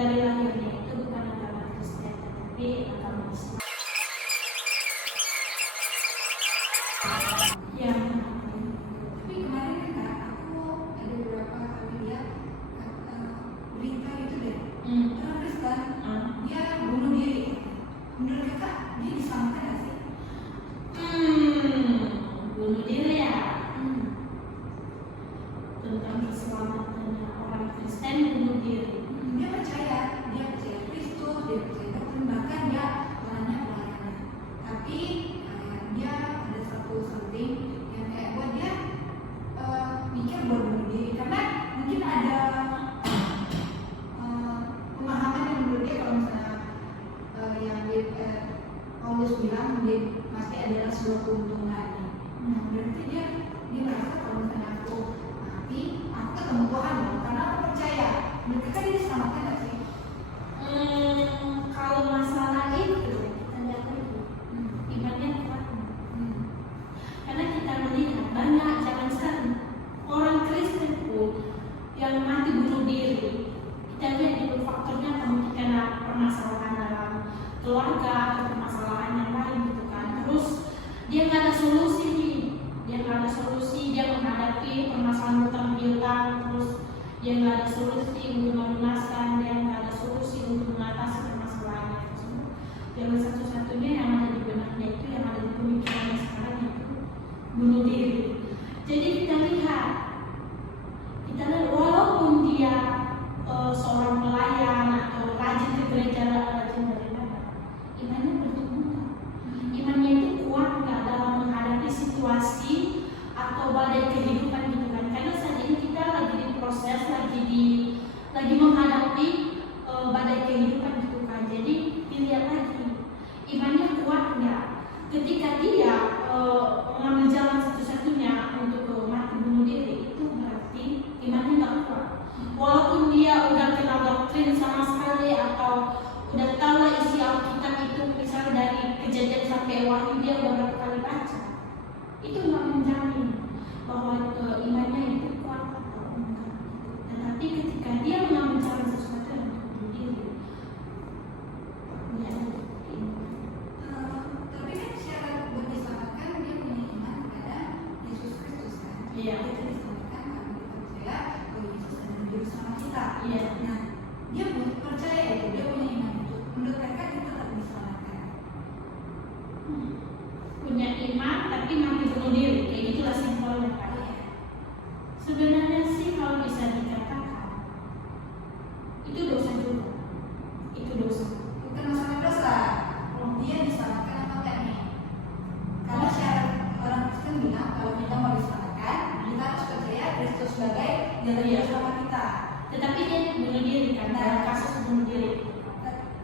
dari lahirnya itu bukan agama Kristen tetapi agama Islam. Ya. Tapi kemarin kan aku ada beberapa kali lihat berita itu deh, orang Kristen dia bunuh diri. Menurut kakak dia diselamatkan nggak sih? Bunuh diri ya. Tentang keselamatannya orang Kristen bunuh diri. Dia percaya Kristus, dia percaya doktrin, bahkan dia orangnya pelayanan. Tapi dia ada something yang kayak buat dia mikir buat bunuh diri, karena mungkin ada pemahaman yang menurut dia kalau misalnya yang Paulus bilang dia pasti adalah sebuah keuntungan. Nah, berarti dia merasa kalau misalnya aku mati, aku ketemu Tuhan loh, karena aku percaya. Mereka kan dia diselamatkan nggak sih? Kalau masalah itu kita lihat dulu imannya kuat. Karena kita melihat banyak zaman sekarang orang Kristen pun yang mati bunuh diri. Kita lihat itu faktornya mungkin karena permasalahan dalam keluarga atau permasalahan yang lain gitu kan. Terus dia nggak ada solusi nih, dia menghadapi permasalahan hutang piutang, terus dia nggak ada solusi untuk melunaskan, dia nggak ada solusi untuk mengatasi permasalahannya tersebut. Jalan satu-satunya yang ada di benaknya itu, yang ada di pemikirannya sekarang itu bunuh diri. Jadi kita lihat walaupun dia seorang pelayan atau rajin ke gereja, rajin beribadah, imannya bertumbuh. Imannya itu kuat nggak dalam menghadapi situasi atau badai kehidupan gitu kan? Karena saat ini kita lagi diproses, lagi menghadapi badai kehidupan gitu kan. Jadi dilihat lagi imannya kuat nggak. Ketika dia mengambil jalan satu-satunya untuk mati bunuh diri, itu berarti imannya nggak kuat. Walaupun dia udah kenal doktrin sama sekali atau udah tahu lah isi Alkitab itu, misalnya dari Kejadian sampai Wahyu dia udah berapa kali baca, itu nggak menjamin bahwa imannya itu kuat atau enggak. Tetapi ketika dia mengambil jalan sesuatu yang untuk bunuh diri, ya Tapi kan syarat buat diselamatkan dia punya iman kepada Yesus Kristus kan? Iya. Kita diselamatkan karena kita percaya bahwa Yesus adalah juru selamat kita. Iya. Nah, dia percaya itu, dia punya iman itu. Menurut mereka kita tetap diselamatkan. punya iman tapi mati bunuh diri, kayak gitulah simpelnya Pak. Sebenarnya sih kalau bisa dikatakan itu dosa juga, itu dosa. Bukan masalah dosa. Dia diselamatkan apa enggak nih? Karena syarat orang Kristen bilang kalau kita mau diselamatkan, kita harus percaya Kristus sebagai jalan juru selamat kita. Tetapi dia bunuh diri kan, dalam kasus bunuh diri.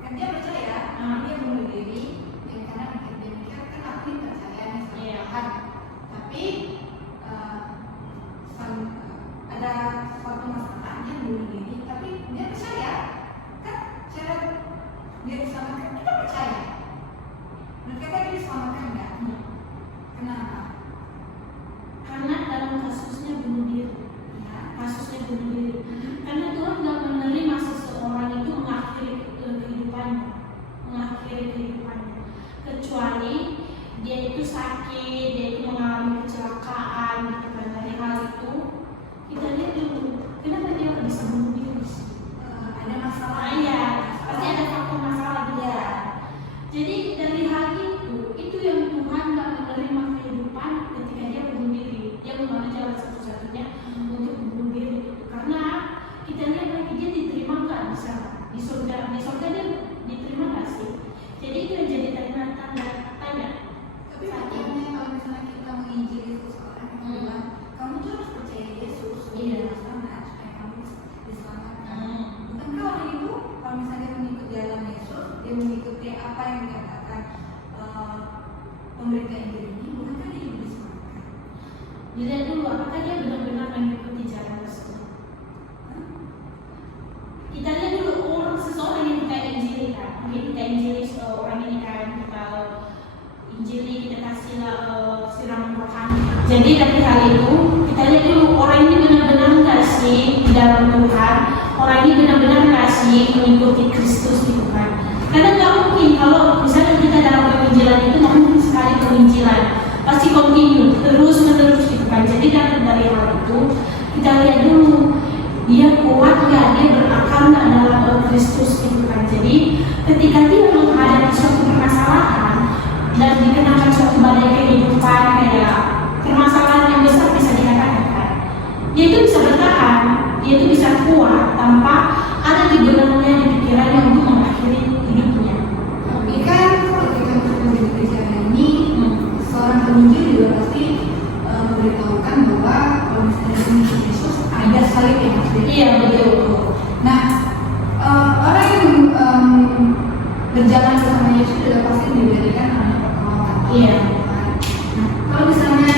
Kan dia percaya, dia bunuh diri yang karena dia mikir kan aku ini percaya nih sama Tuhan. Tapi ada suatu masalahnya bunuh diri, tapi dia percaya kan syarat dia diselamatkan, kita percaya. Menurut kita dia diselamatkan enggak? Kenapa? Karena dalam kasusnya bunuh diri, kasusnya bunuh diri. Karena Tuhan tidak menerima seseorang itu mengakhiri kehidupannya, kecuali dia itu sakit, dia itu mengalami kecelakaan gitu kan. Dari hal itu kita lihat dulu kenapa dia bisa bunuh diri sih? Ada masalah. Ya, pasti ada faktor masalah juga. Jadi dari hal itu yang Tuhan nggak menerima kehidupan ketika dia bunuh diri. Dia mengambil jalan satu-satunya untuk bunuh diri. Karena kita lihat lagi dia diterima nggak di sana, di surga dia diterima nggak sih? Jadi itu yang jadi tanda. Tapi faktornya kalau misalnya kita menginjili seseorang, kita bilang kamu tuh harus percaya Yesus sebagai selamat supaya kamu diselamatkan. Bukankah orang itu kalau misalnya mengikut jalan Yesus, dia mengikuti apa yang dikatakan pemberita Injil ini, bukankah dia juga diselamatkan? Dilihat dulu apakah dia benar-benar mengikuti jalan tersebut. Kita lihat dulu seseorang yang kita injili kan, mungkin kita injili orang ini kan, kita injili, kita kasih siraman rohani. Jadi dari hal itu kita lihat dulu orang ini benar-benar nggak sih di dalam Tuhan, orang ini benar-benar nggak sih mengikuti Kristus gitu kan. Karena nggak mungkin kalau misalnya kita dalam penginjilan itu nggak mungkin sekali penginjilan, pasti continue terus menerus gitu kan. Jadi dari hal itu kita lihat dulu dia kuat nggak, dia berakar nggak dalam Kristus gitu kan. Jadi ketika dia menghadapi suatu permasalahan dan dikenakan suatu badai kehidupan kayak permasalahan yang besar bisa dikatakan kan, dia itu bisa bertahan, dia itu bisa kuat tanpa ada di benaknya, di pikirannya untuk mengakhiri hidupnya. Tapi kan ketika untuk menjadi bicara ini, seorang penginjil juga pasti memberitahukan bahwa kalau misalnya mengikuti Yesus ada salib yang harus diterima. Iya betul. Nah, orang yang berjalan bersama Yesus juga pasti dijadikan anak pertolongan. Iya. Nah, kalau misalnya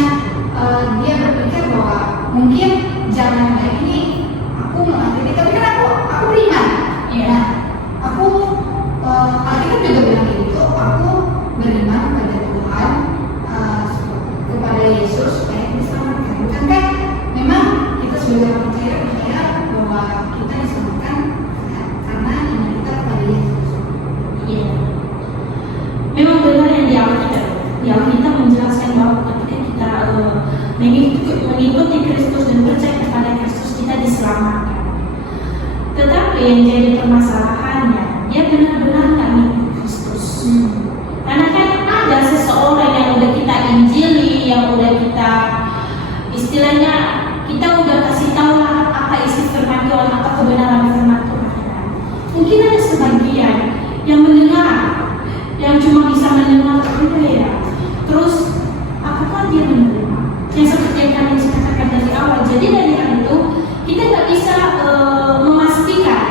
dia berpikir bahwa mungkin jalan kayak ini aku mengakhiri, tapi kan aku beriman. Iya. Nah, aku Alkitab juga bilang gitu, aku beriman kepada Tuhan, kepada Yesus supaya diselamatkan. Bukankah memang kita sebagai orang percaya bahwa kita diselamatkan karena iman kita kepada Yesus? Iya. Memang benar yang di Alkitab. Di Alkitab menjelaskan bahwa ketika kita mengikuti Kristus dan percaya kepada Kristus, kita diselamatkan. Tetapi yang jadi permasalahannya, dia benar-benar nggak mengikuti Kristus. Karena kan ada seseorang yang udah kita injili, yang udah kita istilahnya kita udah kasih tahu lah apa isi firman Tuhan, apa kebenaran firman Tuhan. Mungkin ada sebagian yang mendengar, yang cuma bisa mendengar ya. Terus apakah dia menerima? Yang seperti yang kami katakan dari awal. Jadi dari hal itu kita nggak bisa memastikan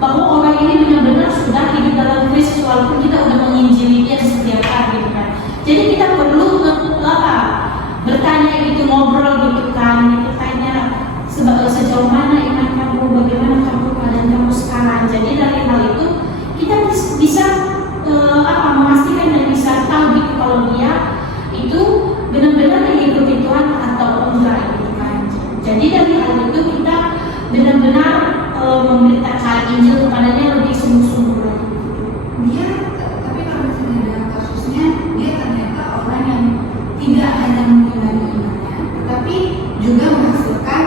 bahwa orang ini benar-benar sudah hidup dalam Kristus walaupun kita udah menginjili dia setiap hari gitu kan. Jadi kita perlu bertanya gitu, ngobrol gitu kan, gitu tanya sejauh mana iman kamu, bagaimana kamu keadaan kamu sekarang. Jadi dari hal itu kita bisa memastikan dan bisa tahu gitu kalau dia itu benar-benar mengikuti Tuhan atau enggak gitu kan. Jadi dari hal itu kita benar-benar memberitakan Injil kepadanya lebih sungguh-sungguh lagi. Dia, tapi kalau misalnya dalam kasusnya dia ternyata orang yang tidak hanya mengimani imannya, tetapi juga menghasilkan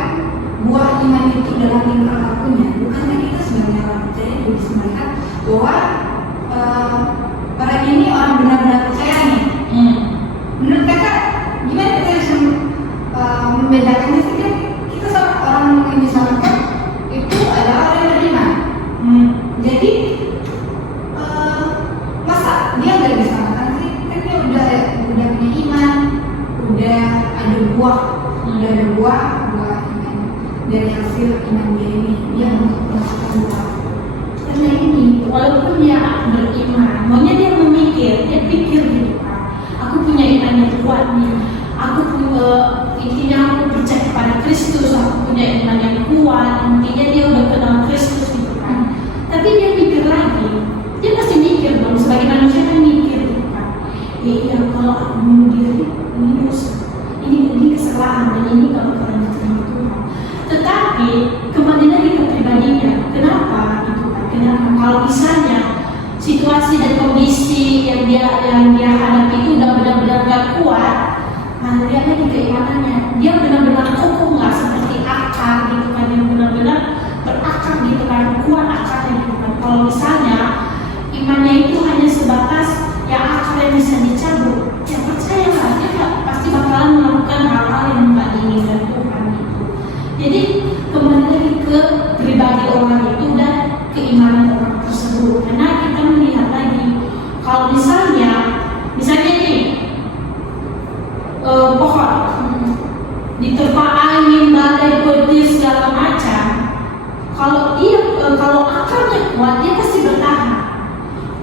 buah iman itu dalam tingkah lakunya. Bukankah kita sebagai orang percaya juga bisa melihat bahwa orang ini orang benar-benar percaya nih? Menurut kakak, gimana kita bisa membedakannya sih? Kan kita sama orang yang diselamatkan itu adalah orang yang beriman. Jadi masa dia nggak diselamatkan sih? Kan dia udah punya iman, udah ada buah iman dari hasil iman dia ini, dia untuk melakukan buah. Karena ini walaupun dia beriman, maunya dia memikir, dia pikir gitu kan. Aku punya iman yang kuat nih. Aku punya intinya aku percaya kepada Kristus, aku punya iman yang kuat. Intinya dia udah kenal Kristus gitu kan. Tapi dia pikir lagi, dia pasti mikir dong, sebagai manusia kan mikir gitu kan. Iya kalau aku bunuh diri, ini dosa, ini kesalahan dan ini gak bakalan diterima Tuhan. Tetapi kembali lagi ke pribadinya, kenapa gitu kan? Kenapa kalau misalnya situasi dan kondisi yang dia hadapi itu udah benar-benar gak kuat, nah lihat lagi keimanannya, dia benar-benar kokoh nggak seperti akar gitu kan, yang benar-benar berakar gitu kan, kuat akarnya gitu kan. Kalau misalnya imannya itu hanya sebatas ya akar yang bisa dicabut, ya percayalah dia pasti bakalan melakukan hal-hal yang nggak diinginkan Tuhan gitu. Jadi kembali lagi ke pribadi orang itu dan keimanan orang tersebut. Karena kita melihat lagi kalau misalnya nih pohon diterpa angin, badai, petir segala macam, kalau akarnya kuat dia pasti bertahan.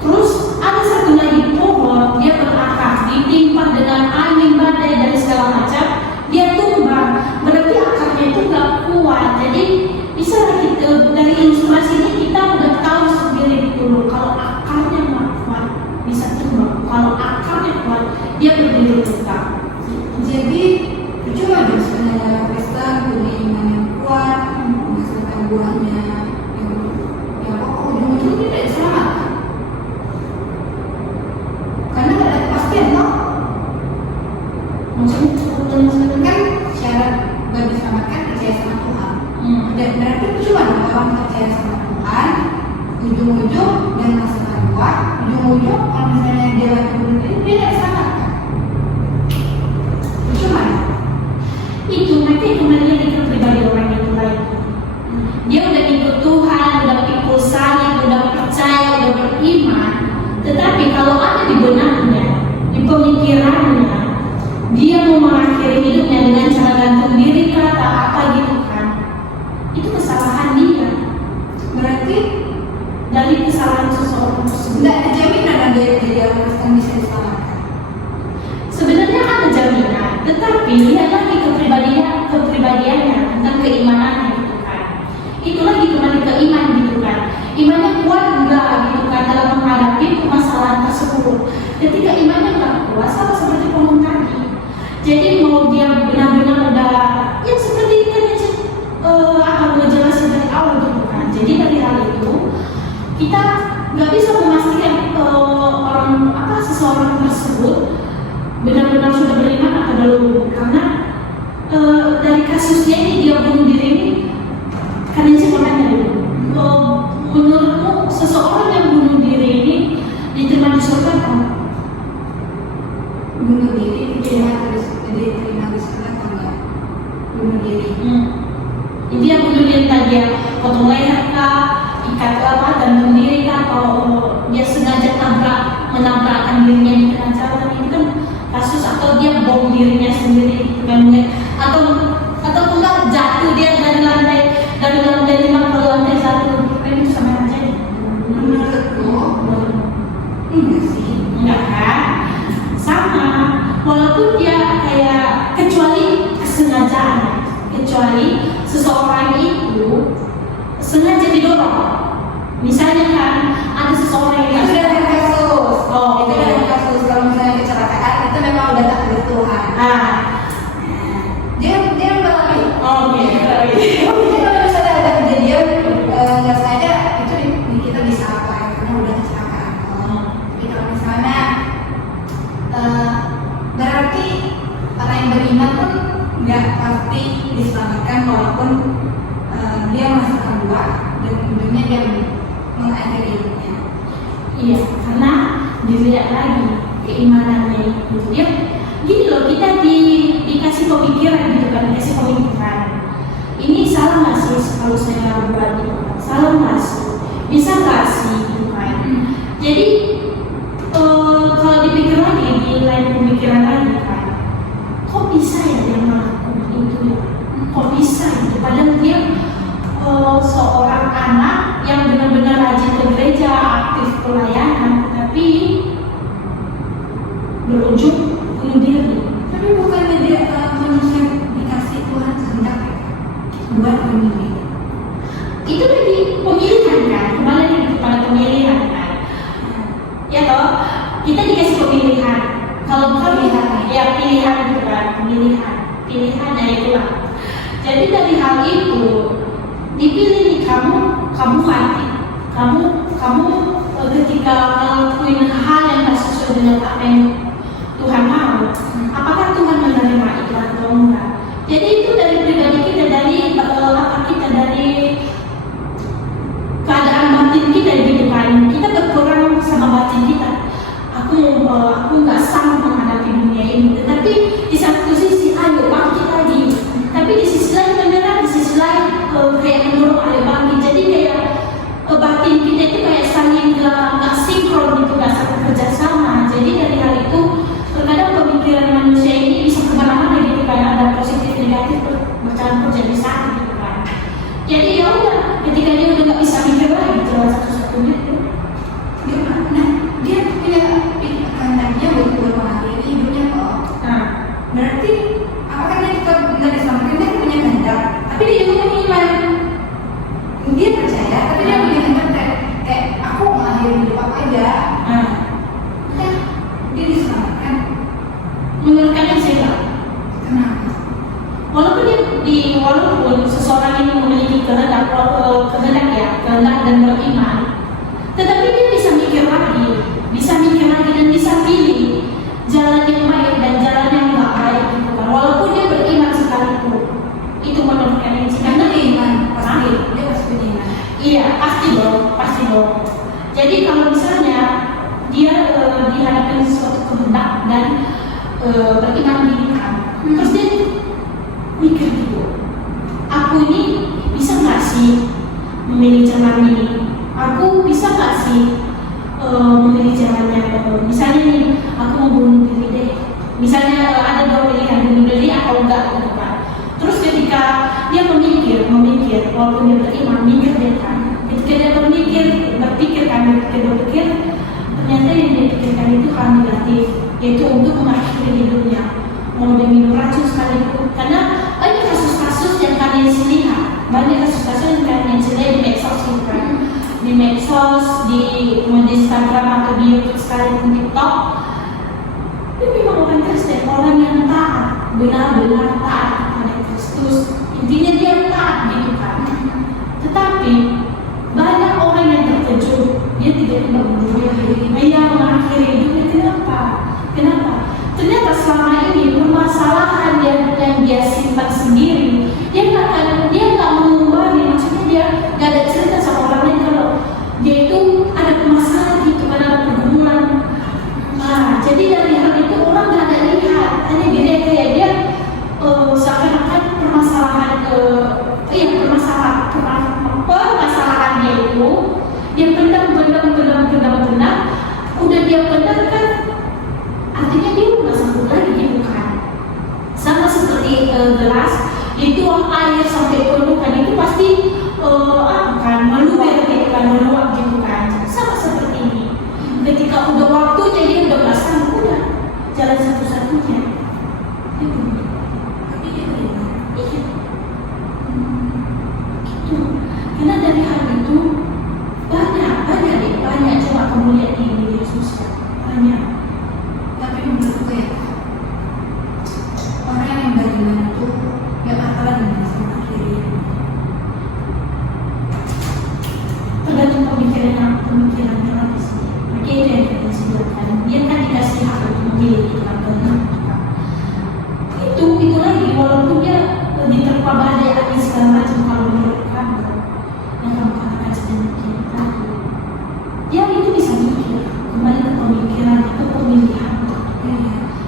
Terus ada satu lagi pohon, dia berakar ditimpa dengan angin, badai dan segala macam, dia tumbang, berarti akarnya itu nggak kuat. Jadi bisa kita dari ilustrasi ini kita udah tahu sendiri dulu kalau akarnya nggak kuat bisa tumbang, kalau akarnya kuat dia berdiri tetap. Jadi percuma dong sebenarnya Kristen punya iman yang kuat, menghasilkan buahnya yang pokok Dan berarti cuma orang percaya sama Tuhan, ujung-ujung dia masuk keluar, ujung-ujung kalau misalnya dia lagi bunuh diri, dia tidak diselamatkan. Cuma Itu nanti kembali lagi ke pribadi orang itu lagi. Dia udah ikut Tuhan, udah pikul salib, udah percaya, udah beriman. Tetapi kalau ada di benaknya, di pemikirannya, dia mau mengakhiri hidupnya dengan cara gantung diri kata apa gitu kan, itu kesalahan dia. berarti Dari kesalahan seseorang tersebut. tidak ada jaminan ada yang jadi orang Kristen bisa diselamatkan. Sebenarnya ada jaminan, tetapi lihat lagi kepribadiannya tentang keimanannya gitu kan. Itu lagi kembali ke iman gitu kan. Imannya kuat enggak gitu kan dalam menghadapi permasalahan tersebut. Ketika imannya enggak kuat, sama seperti ngomong tadi. Jadi mau dia benar-benar udah ya seperti kan akan ngejelasin dari awal gitu kan. Jadi dari hal itu kita nggak bisa memastikan seseorang tersebut benar-benar sudah beriman atau belum, karena dari kasusnya ini dia bunuh diri ini karena sih makanya dulu menurutmu seseorang yang bunuh diri ini diterima di surga atau Bunuh diri diterima di surga atau enggak? Bunuh diri. Dia bunuh diri tadi ya, potong leher kah, ikat gantung diri kah, atau dia sengaja menabrakkan dirinya di tengah jalan, itu kan kasus, atau dia bom dirinya sendiri gitu kan, atau enggak jatuh dia dari lantai 5 ke lantai 1 kan, itu sama aja. Menurutku enggak sih. Enggak kan? Sama, walaupun dia kayak kecuali kesengajaan, kecuali seseorang itu sengaja didorong. Misalnya kan ada seseorang yang Itu dari kasus. Oh, Itu dari kasus kalau misalnya kecelakaan itu memang udah takdir Tuhan. Dia mengalami. Oke. Jadi kalau misalnya ada kejadian nggak sengaja itu kita bisa apa ya, karena udah kecelakaan. Tapi kalau misalnya berarti orang yang beriman pun nggak pasti diselamatkan walaupun dia masuk keluar dan ujungnya dia mengakhiri hidupnya. Iya, karena dilihat lagi keimanannya itu. Dia gini loh, kita dikasih pemikiran gitu kan, dikasih pemikiran. Ini salah nggak sih kalau saya buat gitu kan? Salah nggak sih? Bisa nggak sih gitu kan? Jadi kalau dipikir lagi di lain pemikiran lagi kan, kok bisa ya dia melakukan itu ya? Kok bisa gitu? Padahal dia seorang anak yang benar-benar rajin ke gereja, aktif pelayanan, tapi berujung bunuh diri. Tapi bukannya dia manusia dikasih Tuhan kehendak buat memilih. Itu lagi pemilihan kan, kembali lagi kepada pemilihan kan. Ya toh, kita dikasih pemilihan. Kalau pilihan, ya pilihan gitu kan, pilihan ya itulah. Jadi dari hal itu dipilih nih, kamu mati, kamu ketika melakukan hal yang tak sesuai dengan apa yang Tuhan mau, apakah Tuhan menerima itu atau enggak? Jadi itu dari pribadi kita, dari dari keadaan batin kita gitu kan. Kita berkurang sama batin kita. Aku nggak sanggup menghadapi dunia ini. Tetapi di satu sisi ayo bangkit lagi. Tapi di sisi lain menyerah, di sisi lain kayak mendorong ayo bangkit. Jadi kayak batin kita itu kayak saling nggak sinkron gitu, nggak saling kerjasama. Jadi dari hal itu terkadang pemikiran manusia ini bisa kemana-mana gitu kan, ada positif negatif bercampur jadi satu gitu kan. Jadi ya udah, ketika dia udah nggak bisa mikir lagi jalan satu-satunya itu Dia punya kehendaknya buat mengakhiri hidupnya kok. Berarti apakah dia tetap nggak diselamatkan? Dia punya kehendak, tapi dia juga punya iman. Dia percaya, tapi dia punya kehendak kayak aku mengakhiri hidup aku aja. Udah, dia diselamatkan. menurut kalian saya nggak. Kenapa? Walaupun seseorang ini memiliki kehendak dan beriman, tetapi dia bisa mikir lagi dan bisa pilih jalan yang baik dan jalan yang nggak baik gitu kan. Walaupun dia beriman sekalipun, itu menurut kalian sih, karena Karena iman, sama Jadi kalau misalnya dia dihadapkan sesuatu kehendak dan beriman dirikan, terus dia mikir gitu, aku ini bisa nggak sih memilih jalan ini? Aku bisa nggak sih memilih jalannya? Misalnya nih, aku mau bunuh diri deh. Misalnya ada dua pilihan, bunuh diri atau enggak gitu kan. Terus ketika dia memikir, walaupun dia beriman, mikir dia kan. Ketika dia berpikir, ternyata yang dia pikirkan itu hal negatif, yaitu untuk mengakhiri hidupnya, mau dia minum racun sekalipun. Karena banyak kasus-kasus yang kalian lihat, di medsos gitu kan, di medsos, di Instagram atau di YouTube sekalipun, TikTok. Dia memang orang Kristen, orang yang taat, benar-benar taat kepada Kristus. Intinya dia taat gitu kan. Tetapi banyak orang yang terkejut, dia tidak membunuh diri, dia mengakhiri hidupnya. Kenapa? Ternyata selama ini permasalahan yang dia simpan sendiri, dia nggak mengubahnya. Maksudnya dia nggak ada cerita sama orang lain kalau dia itu ada permasalahan gitu, karena ada pergumulan. Nah, jadi dari hal itu orang nggak ada lihat, hanya dia kayak dia seakan-akan permasalahannya itu dia pendam, udah dia pendam kan, artinya dia udah sanggup lagi gitu kan. Sama seperti gelas itu air sampai penuh kan, itu pasti meluap gitu kan. Sama seperti ini, ketika udah waktunya dia udah nggak sanggup, udah jalan satu-satunya itu. Tapi dia beriman. Iya. Gitu. Karena dari hal itu banyak coba kamu lihat di media sosial, banyak. Tapi menurutku ya, orang yang beriman itu gak bakalan bisa mengakhiri. Tergantung pemikiran orang di sini. Maka itu yang kita sebutkan. Dia kan dikasih hak untuk memilih itu kan, itu lagi, walaupun dia diterpa badai angin segala macam, kalau menurut kamu yang kamu katakan sedemikian tadi, dia itu bisa mikir kembali ke pemikiran, ke pemilihan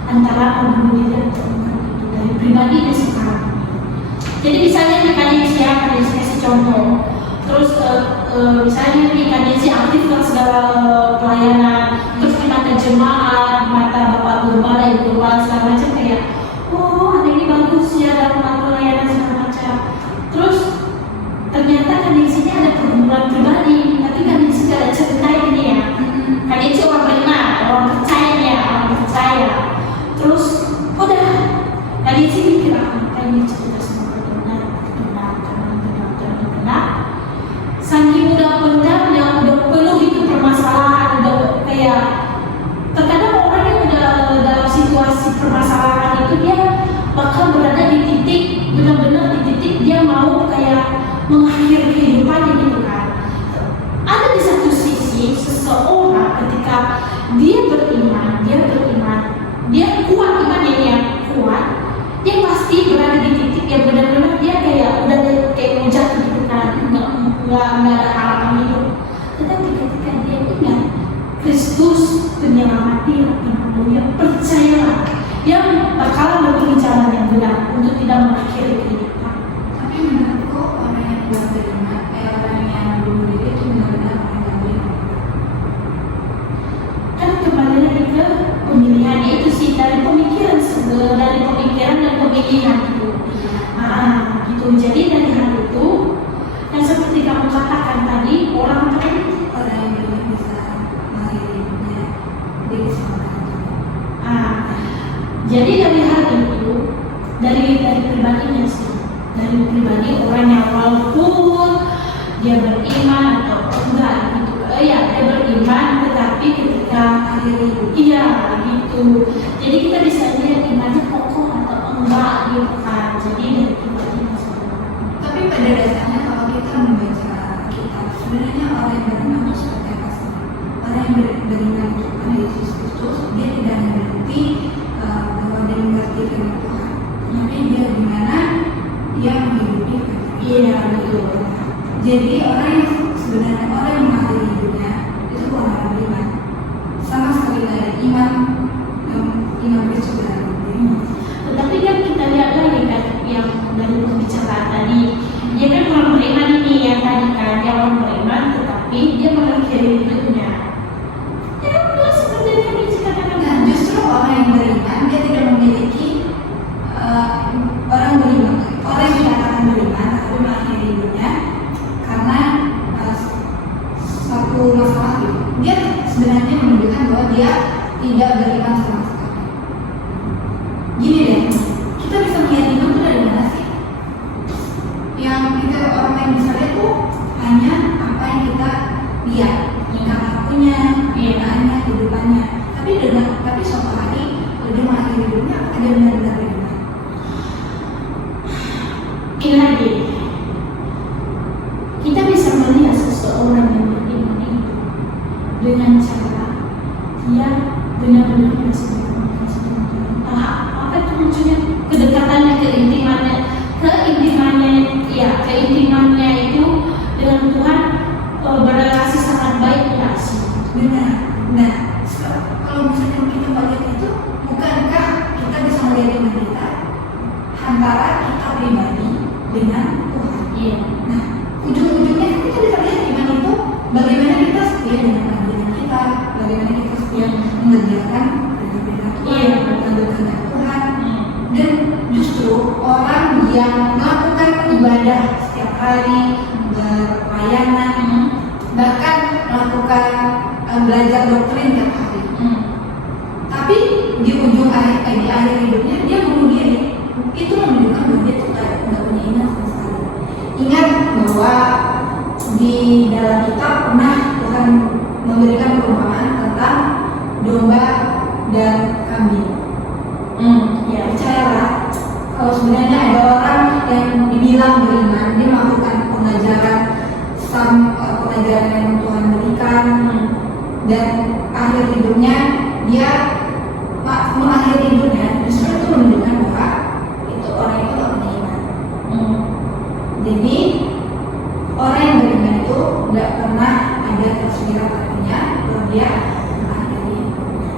antara membunuh diri atau enggak, itu dari pribadinya sekarang. Jadi misalnya kalian kasih contoh, terus misalnya kalian aktif kan segala pelayanan, terus di mata jemaat, di mata bapak gembala, ibu gembala segala macam, kayak ada ini bagus ya dalam pelayanan segala macam. Terus ternyata kondisinya ada pergumulan pribadi, tapi kondisi gak ada cerita ini ya. Kondisi orang benar, orang percaya. Terus udah kondisi mikir apa ini cerita semua benar. Saking udah pendamnya, udah penuh itu permasalahan, udah kayak terkadang orang yang udah dalam situasi permasalahan itu dia bakal berada di titik, benar-benar di titik dia mau kayak mengakhiri kehidupannya gitu kan. Ada di satu sisi seseorang ketika dia beriman, dia kuat, imannya dia kuat, dia pasti berada di titik yang benar-benar dia kayak udah kayak mau jatuh gitu kan, nggak ada harapan hidup. Tetapi ketika dia ingat Kristus penyelamat dia percayalah, dia bakalan memilih jalan yang benar untuk tidak mengakhiri kehidupan. Tapi menurutku orang yang buat beriman, orang yang bunuh diri itu benar-benar orang yang beriman. Kan kembali lagi ke pemilihannya itu sih, dari pemikiran dan pemilihan itu. Gitu. Jadi dari hal itu, yang seperti kamu katakan tadi, orang yang beriman bisa mengakhiri hidupnya di keselamatan. Jadi dari hal itu, dari pribadinya sih, dari pribadi orang yang walaupun dia beriman atau enggak gitu, dia beriman, tetapi ketika gitu. Jadi kita bisa lihat imannya kokoh atau enggak gitu kan. Jadi dari pribadinya sih. Tapi pada dasarnya kalau kita membaca kitab, sebenarnya orang yang beriman itu seperti apa sih? Orang yang beriman kepada Yesus Kristus, dia tidak berarti bahwa dia mengerti firman Tuhan, tapi dia gimana dia menghidupi firman. Iya betul. Jadi orang yang sebenarnya orang yang mengakhiri hidupnya itu orang beriman, sama sekali tidak ada iman iman Kristus dalam dirinya. Tetapi kan kita lihat lagi kan yang dari pembicaraan tadi, dia kan orang beriman ini yang tadi kan dia orang beriman, tetapi dia mengakhiri hidupnya. Ya udah seperti yang tadi dikatakan. Nah, justru orang yang beriman dia tidak memiliki orang beriman, orang yang dikatakan beriman tapi mengakhiri hidupnya karena satu masalah itu. Dia sebenarnya menunjukkan bahwa dia tidak beriman sama sekali. Gini deh, kita bisa melihat iman itu dari mana sih? Yang kita orang yang bisa lihat tuh hanya apa yang kita lihat, tingkah lakunya, kenyataannya, kehidupannya. Tapi suatu hari udah mengakhiri hidupnya, apakah dia benar-benar beriman? Ini lagi, kita bisa melihat seseorang yang beriman itu dengan cara dia benar-benar merasa beriman sama Tuhan. Apa itu maksudnya? Kedekatannya, keintimannya itu dengan Tuhan berrelasi sangat baik relasi. Benar. Nah, kalau misalnya kita melihat itu, bukankah kita bisa melihat iman kita antara kita pribadi dengan Tuhan? Iya. Nah, ujung-ujungnya kita bisa lihat iman itu bagaimana kita setia dengan panggilan kita, bagaimana kita setia mengerjakan perintah Tuhan, mengerjakan Tuhan. Dan justru orang yang melakukan ibadah setiap hari, berpelayanan, bahkan melakukan belajar doktrin tiap hari, tapi di akhir hidupnya dia bunuh diri, itu menunjukkan bahwa dia tuh nggak punya iman sama sekali. Ingat bahwa di dalam kitab pernah Tuhan memberikan perumpamaan tentang domba dan kambing. Ya, percayalah kalau sebenarnya ada orang yang dibilang beriman, dia melakukan pengajaran yang Tuhan berikan, dan akhir hidupnya dia mengakhiri hidupnya, justru itu menunjukkan bahwa itu orang itu tidak punya iman. Jadi orang yang beriman itu tidak pernah ada tersirat artinya kalau dia mengakhiri hidupnya.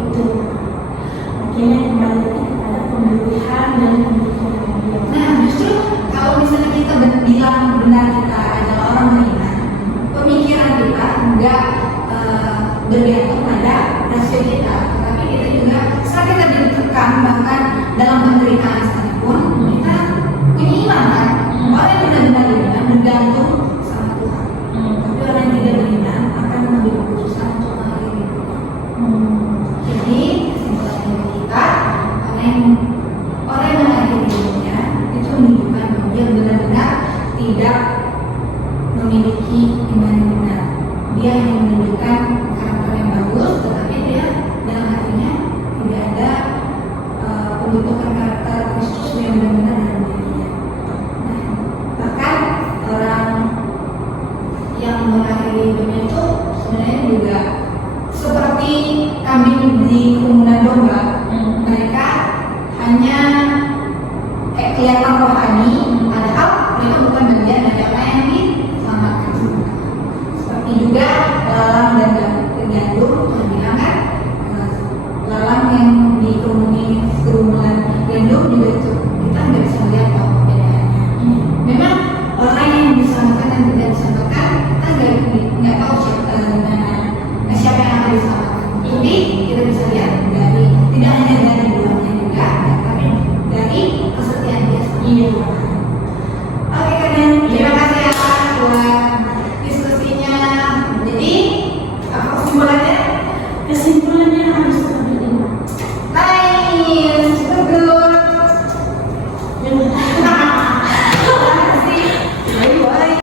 Itu akhirnya kembali kepada pemilihan dan pemikiran dia. Nah, justru kalau misalnya kita bilang benar kita adalah orang beriman, pemikiran kita enggak bergantung pada rasio kita, tetapi kita juga saat kita ditekan bahkan dalam penderitaan sekalipun kita punya iman kan. Orang yang benar-benar beriman bergantung sama Tuhan. Tapi orang yang tidak beriman akan mengambil keputusan untuk mengakhiri hidupnya. Jadi kesimpulan dari kita, orang yang mengakhiri hidupnya itu menunjukkan bahwa dia benar-benar tidak memiliki iman yang benar. Dia hanya menunjukkan karakter yang bagus, tetapi dia dalam hatinya tidak ada pembentukan karakter Kristus yang benar-benar dalam dirinya. Nah, bahkan orang yang mengakhiri hidupnya itu sebenarnya juga seperti kambing di kerumunan domba. Mereka hanya kelihatan rohani, padahal mereka bukan bagian dari orang yang diselamatkan. Seperti juga